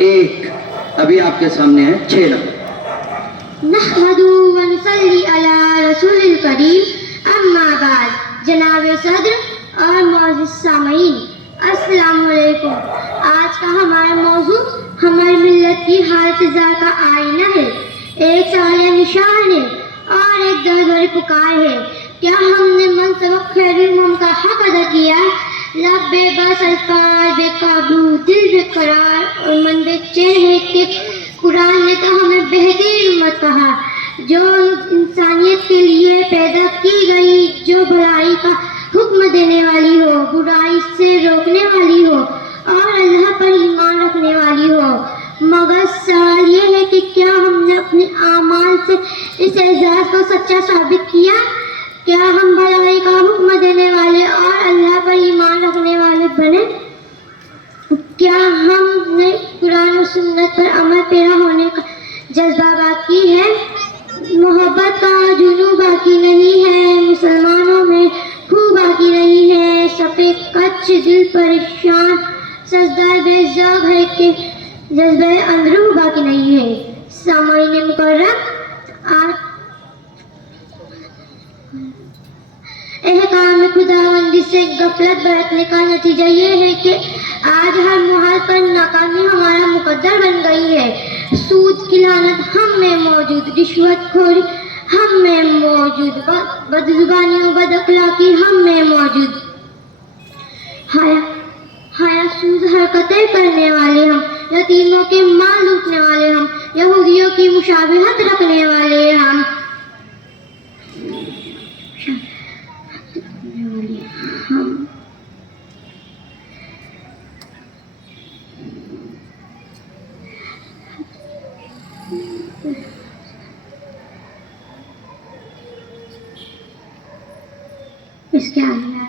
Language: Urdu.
1 ابھی آپ کے سامنے ہے 6 نمبر. نحمدہ و نصلی علی رسول الکریم اما بعد. جناب صدر اور معزز سامعین السلام علیکم. آج کا ہمارا موضوع ہماری ملت کی حالت زار کا آئینہ ہے. ایک سوال نشان ہے اور ایک درد بھری پکار ہے. کیا ہم نے منصب خیر المم کا حق ادا کیا؟ لب بے بس، الفاظ بے قابو، دل بے قرار اور من بے چین ہے کہ قرآن نے تو ہمیں بہترین امت کہا، جو انسانیت کے لیے پیدا کی گئی، جو بھلائی کا حکم دینے والی ہو، برائی سے روکنے والی ہو اور اللہ پر ایمان رکھنے والی ہو. مگر سوال یہ ہے کہ کیا ہم نے اپنے اعمال سے اس اعزاز کو سچا ثابت کیا؟ کیا ہم بھلائی کا حکم دینے والے اور اللہ پر ایمان رکھنے والے بنے؟ کیا ہم نے قرآن و سنت پر عمل پیرا ہونے کا جذبہ باقی ہے؟ محبت کا جنون باقی نہیں ہے، مسلمانوں میں خو باقی نہیں ہے، صفے کچ دل پریشان سجدہ بے ذوق ہے کہ جذبہ اندرو باقی نہیں ہے. سامعین مکرم، احکام خداوندی سے غفلت برتنے کا نتیجہ یہ ہے کہ آج ہر محال پر ناکامی ہمارا مقدر بن گئی ہے. سود کی لعنت ہم میں موجود، رشوت خوری ہم میں موجود، بدزبانی و بد اخلاقی ہم میں موجود، حیا سوز حرکتیں کرنے والے ہم، یتیموں کے مال لوٹنے والے ہم، یہودیوں کی مشابہت رکھنے والے ہم. اس کے آگے